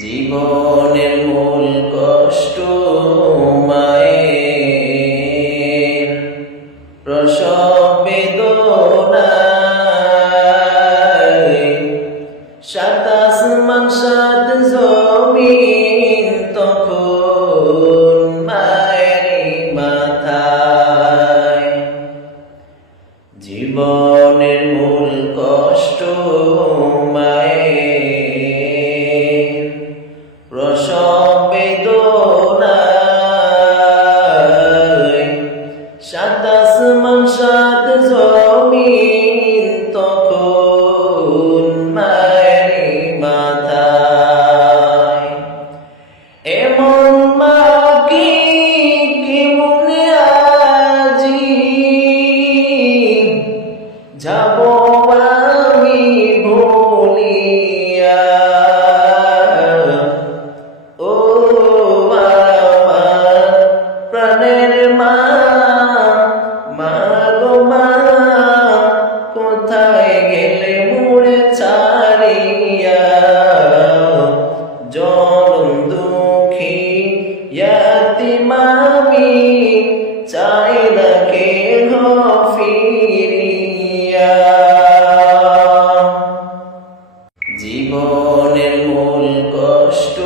জীবনের মূল কষ্ট মায়ের প্রসব বেদনায়, সাত আসমান সাত জমিন তখন মায়েরই মাথায়। জীবনের মূল কষ্ট মায়ের প্রসব বেদনায়, সাত আসমান সাত জমিন তখন মায়েরই মাথায়। এমন মাকে কেমনে আজি যাব আমি বলিয়া, ও আমার প্রাণের মা, মা গো মা, কোথায় গেলে মোরে ছাড়িয়া, জনম দুঃখী ইয়াতীম আমি, চাই না কেহ ফিরিয়া। জীবনের মূল কষ্ট